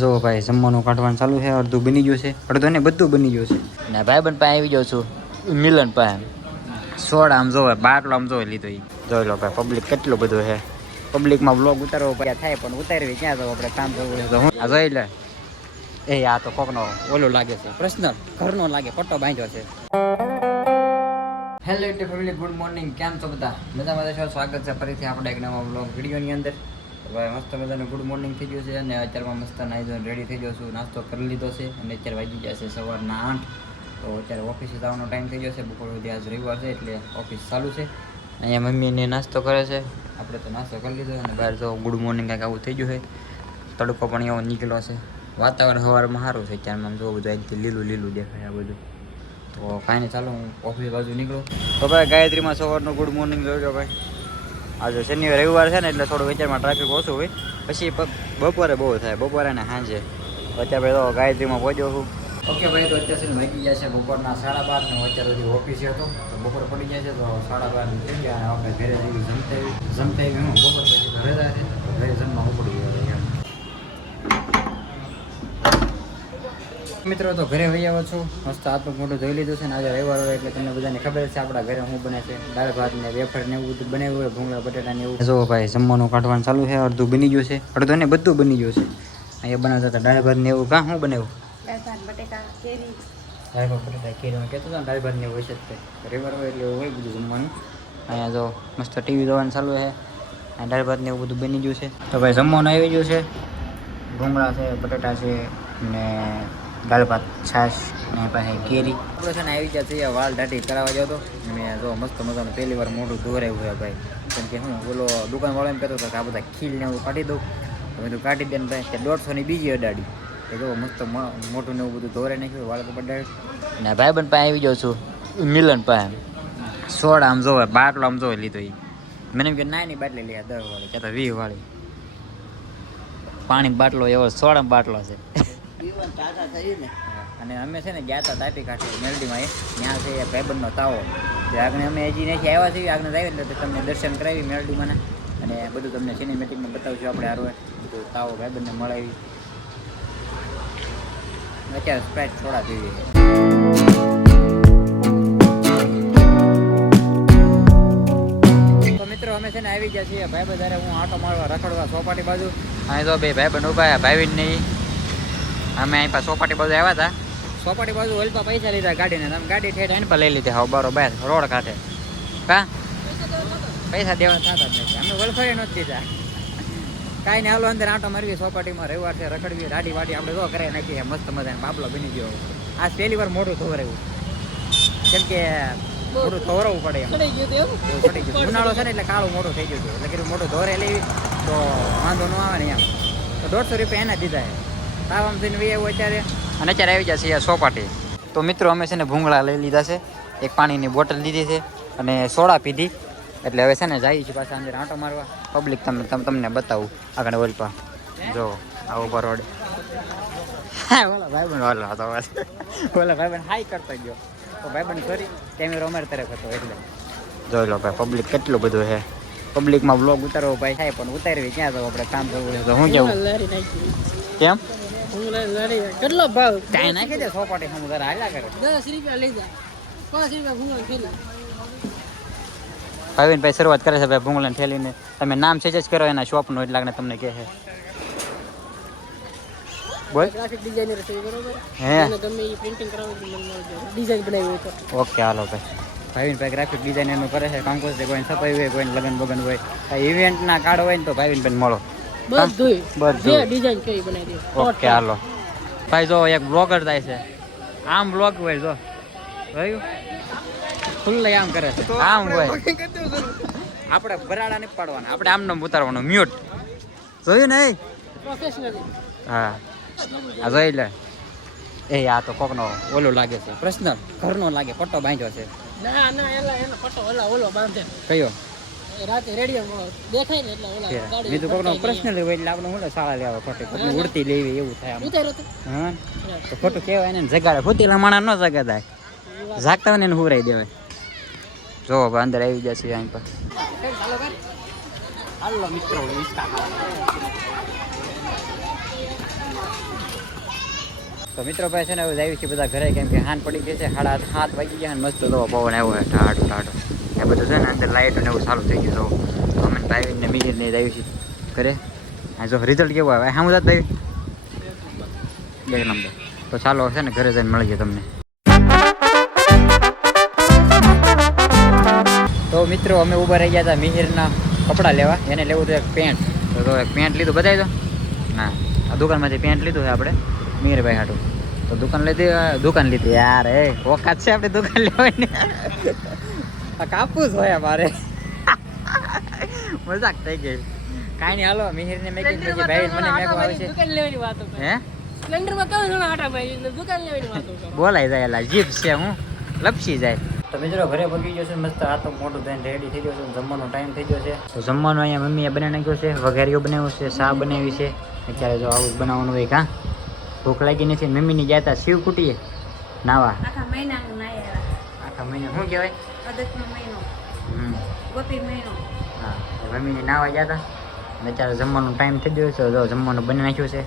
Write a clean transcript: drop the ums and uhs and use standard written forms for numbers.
જો ભાઈ જમવાનું કાઢવાનું ચાલુ છે, અડધું બની ગયું છે, અડધું ને બધું બની ગયું છે ને ભાઈબંધ પાસે આવી જાઉં છું મિલન પાસે. સોડા આમ જોવે, બાટલો આમ જોવે લીધો. જોઈ લો ભાઈ પબ્લિક કેટલું બધું છે. પબ્લિકમાં બ્લોગ ઉતારવો પડ્યા થાય પણ ઉતારવી ક્યાં તો આપણે કામ કરવું છે તો હું આ જોઈ લે. એ આ તો કોકનો ઓલું લાગે છે, પર્સનલ ઘરનો લાગે, પટ્ટો બાંધ્યો છે. Hello YouTube family, good morning. કેમ છો બધા? મજામાં છો? સ્વાગત છે ફરીથી આપણે એક નવા બ્લોગ વિડીયોની અંદર. ભાઈ મસ્ત મજાનું ગુડ મોર્નિંંગ થઈ ગયું છે અને અત્યારમાં મસ્ત નાહી ધોઈને રેડી થઈ ગયો છું. નાસ્તો કરી લીધો છે અને અત્યારે વાગી ગયા છે સવારના 8. તો અત્યારે ઓફિસે જવાનો ટાઈમ થઈ ગયો છે. બપોર સુધી આજ રવિવાર છે એટલે ઓફિસ ચાલુ છે. અહીંયા મમ્મીને નાસ્તો કરે છે, આપણે તો નાસ્તો કરી લીધો અને બહાર જો ગુડ મોર્નિંગ કાંઈક આવું થઈ ગયું છે. તડકો પણ એવો નીકળ્યો છે. વાતાવરણ સવારમાં સારું છે, ત્યારમાં આમ જોવું બધું એકથી લીલું લીલું દેખાય આ બધું. તો કાંઈ નહીં, ચાલો હું ઓફિસ બાજુ નીકળું. તો ભાઈ ગાયત્રીમાં સવારનું ગુડ મોર્નિંગ જોજો ભાઈ. આજે શનિવાર રવિવાર છે ને એટલે થોડું વિચારમાં ટ્રાફિક ઓછું હોય, પછી બપોરે બહુ થાય, બપોરે ને સાંજે. અત્યારે ભાઈ તો ગાયત્રીમાં પહોંચ્યો છું. ઓકે ભાઈ, તો અત્યારે સુધી વાગી ગયા છે બપોરના 12:30 ને અત્યારે સુધી ઓફિસે હતો તો બપોર પડી જાય છે તો 12:30 થઈ ગયા અને આપણે ઘરે જઈએ જમતા હું બપોર પછી ઘરે જાય છે તો ઘરે જમવા ઉપડી ગયો. મિત્રો તો ઘરે વહી આવ્યો છું, મસ્ત હાથનું મોઢું ધોઈ લીધું છે ને આજે રવિવાર હોય એટલે તમને બધાને ખબર છે આપણા ઘરે શું બને છે. દાળ ભાત ને વેફર ને એવું બધું બનાવ્યું હોય, ભૂંગળા બટાટા ને એવું. જો ભાઈ જમવાનું કાઢવાનું ચાલુ છે, અડધું બની ગયું છે, અડધું ને બધું બની ગયું છે. અહીંયા બનાવતા હતા દાળ ભાત ને એવું. કાં શું બનાવ્યું? દાળ ભાત બટાટા કેરી કહેતો હતો ને, દાળ ભાત ને એવું હોય છે. રવિવાર હોય એટલે હોય બધું જમવાનું. અહીંયા જો મસ્ત ટીવી જોવાનું ચાલુ છે, અહીંયા દાળ ભાત ને એવું બધું બની ગયું છે. તો ભાઈ જમવાનું આવી ગયું છે, ભૂંગળા છે, બટાટા છે ને દાળ ભાત, છાશ ને પછી કેરી. આપણે છે ને આવી ગયા છીએ વાળ દાઢી કરાવવા જતો અને જો મસ્ત મજાનું પહેલી વાર મોઢું દોરાયું હોય ભાઈ. કેમ કે હું બોલો દુકાનવાળો એમ કહેતો હતો કે આ બધા ખીલ ને એવું કાઢી દઉં, હવે તું કાઢી દે ને ભાઈ કે 150ની બીજી અડાડી. તો જો મસ્ત મોટું ને એવું બધું દોરાઈ નાખ્યું, વાળ બડાડ્યું. ને ભાઈબંધ પાસે આવી જાઉં છું મિલન પાસે. સોડા આમ જોવે, બાટલો આમ જોવે લીધો. મને એમ કે નાની બાટલી લે 10 વાળી, કહેતા 20 વાળી. પાણી બાટલો એવો સોડા બાટલો છે. અને અમે છે ને ગયા હતા તાપી કાંઠે મેલડીમાં, ત્યાં છે ભાઈબંધનો તાવો. તો આગળ અમે હજી નથી આવ્યા છીએ, આગળ આવી એટલે તમને દર્શન કરાવી મેલડીમાં અને બધું તમને સિનેમેટિકમાં બતાવશું. આપણે હારો બધું તાવો ભાઈબંધને મળાવી. અત્યારે સ્પ્રાઇટ થોડા પીવી છે. તો મિત્રો અમે છે ને આવી ગયા છીએ ભાઈબંધ જ્યારે હું આટો મારવા રખડવા ચોપાટી બાજુ. અહીં તો બે ભાઈબંધ ઉભા, ભાઈબંધ નહીં. અમે અહીં પાસે ચોપાટી બાજુ આવ્યા હતા. ચોપાટી બાજુ ઓલપા પૈસા લીધા ગાડીને, તમે ગાડી ઠેઠ અહીં પર લઈ લીધી. હા બરોબર, રોડ કાંઠે. કા પૈસા દેવા થતા જ નથી, અમે વલફરી નથી દીધા. કાંઈ નહીં, હાલો અંદર આંટો મારવી ચોપાટીમાં. રવિવાર છે, રખડવી, દાઢી વાડી આપણે જો કરે નાખીએ મસ્ત મજાને. બાબલો બની ગયો. આ પહેલી વાર મોઢું ધોવરાયું, કેમ કે મોઢું ધોવરાવવું પડે એમ. પડી ગયું ઉનાળો છે ને એટલે કાળું મોઢું થઈ ગયું એટલે કે મોઢું ધોરે લેવી તો વાંધો ન આવે ને એમ. તો 150 રૂપિયા એના દીધા. તાવામ થઈને વી આવ્યું અત્યારે અને અત્યારે આવી જશે યાર ચોપાટી. તો મિત્રો અમે છે ને ભૂંગળા લઈ લીધા છે, એક પાણીની બોટલ લીધી છે અને સોડા પીધી. એટલે હવે છે ને જઈએ છીએ પાછા અંદર આંટો મારવા. પબ્લિક તમને બતાવું આગળ ઓલપા જો આ ઉપર રોડ. ઓલા ભાઈબંધ વાલો હતો, ઓલા ભાઈબંધ હાઈ કરતો ગયો તો ભાઈબંધ સોરી કેમેરો અમારી તરફ હતો એટલે જોઈ લો ભાઈ પબ્લિક કેટલું બધું છે. પબ્લિકમાં બ્લોગ ઉતારવો ભાઈ થાય પણ ઉતારવી ક્યાં તો આપણે કામ કરવું તો હું કેવું. કેમ કેટલો ભાવ કાંઈ નાખી દે ચોપાટી સામે જરા હાલ્યા કરે. 10 રૂપિયા લઈ જા, 5 રૂપિયા ભૂંગળા થેલી. ભાઈ શરૂઆત કરે છે ભાઈ ભૂંગળાની થેલીને. તમે નામ સજેસ્ટ કરો એના શોપનું એટલે લાગે તમને કહે છે. બોલ ગ્રાફિક ડિઝાઇનર છે બરોબર હે, અને તમે ઈ પ્રિન્ટિંગ કરાવો તો મને ડિઝાઇન બનાવી હોય તો ઓકે. હાલો ભાઈ ભાઈ ગ્રાફિક ડિઝાઇનરનું કરે છે કામ. કોઈ કોઈને સફાઈ હોય, કોઈને લગન બગન હોય, ઇવેન્ટના કાર્ડ હોય ને તો ભાઈ મળો. બધું જે ડિઝાઇન કઈ બનાવી દે. ઓકે હાલો ભાઈ. જો એક બ્લોગર થાય છે, આમ બ્લોગ હોય જો જોયું ફૂલ આમ કરે છે, આમ હોય. આપણે બરાડા નહીં પાડવાના, આપણે આમ નામ ઉતારવાનું મ્યુટ. જોયું ને પ્રોફેશનલ. હા આ જોઈ લે. એ આ તો કોકનો ઓલું લાગે છે, પર્સનલ ઘરનો લાગે, પટ્ટો બાંધ્યો છે. ના ના એનો પટ્ટો ઓલો બાંધે. કયો? રાતે રેડિયો દેખાય ને એટલે ઓલા ગાડી બીજું કોકનો પર્સનલ હોય એટલે આપણે હું શાળા લેવા ખોટી ખોટી ઉડતી લેવી એવું થાય. હા તો ખોટું કહેવાય ને, જગાડે ખોટીલા માણા ન જગાડાય, જાગતા હોય ને એને હુરાઈ દેવાય. જો અંદર આવી જશે અહીં પર. હાલો મિત્રો તો મિત્રો ભાઈ છે ને હવે આવી છે બધા ઘરે, કેમ કે હાન પડી ગઈ છે, 7:30 વાગી ગયા, મસ્ત તો પવન આવ્યો હોય ઠાડો ઠાડો. એ બધું છે ને અંદર લાઇટ ને એવું ચાલુ થઈ ગયું. તો અમે ભાઈ ને મિહિર ને આવી છે ઘરે. આ જો રિઝલ્ટ કેવું આવે હા મુદાત ભાઈ 1 નંબર. તો ચાલો છે ને ઘરે જઈને મળીએ તમને. તો મિત્રો અમે ઊભા રહી ગયા હતા મિહિરના કપડાં લેવા, એને લેવું હતું એક પેન્ટ. તો એક પેન્ટ લીધું, બતાવી દો. ના આ દુકાનમાંથી પેન્ટ લીધું છે આપણે મિહિરભાઈ હાટું. તો દુકાન લીધી યાર, એ વખત છે આપણે દુકાન લેવાની. આ કાપવું જ હોય અમારે. મજાક થઈ ગઈ. કાંઈ નહીં, હાલો મિહિરને મેકિંગ પછી ભાઈ મને મેકવા આવે છે. દુકાન લેવાની વાતો હે સ્પ્લેન્ડરમાં કેવું ઘણા આટા ભાઈ દુકાન લેવાની વાતો કરો. બોલાઈ જાય એલા જીભ છે હું લપસી જાય. તો મિત્રો ઘરે પગી ગયો છે મસ્ત, આ તો મોટું થઈને રેડી થઈ ગયો છે, જમવાનો ટાઈમ થઈ ગયો છે. તો જમવાનું અહીંયા મમ્મીએ બનાવી નાખ્યો છે, વઘારીઓ બનાવ્યું છે, શા બનાવી છે. અત્યારે જો આવું જ બનાવવાનું હોય. કાં ભૂખ લાગી નથી. મમ્મીની ગયા હતા શિવકુટીએ નાવા. આખા મહિનાનું નાય આખા મહિને શું કહેવાય? અદકનો મહિનો, ગોપી મહિનો. હા મમ્મીની નાવા ગયા હતા. અને અત્યારે જમવાનો ટાઈમ થઈ ગયો છે. જો જમવાનું બની નાખ્યું છે.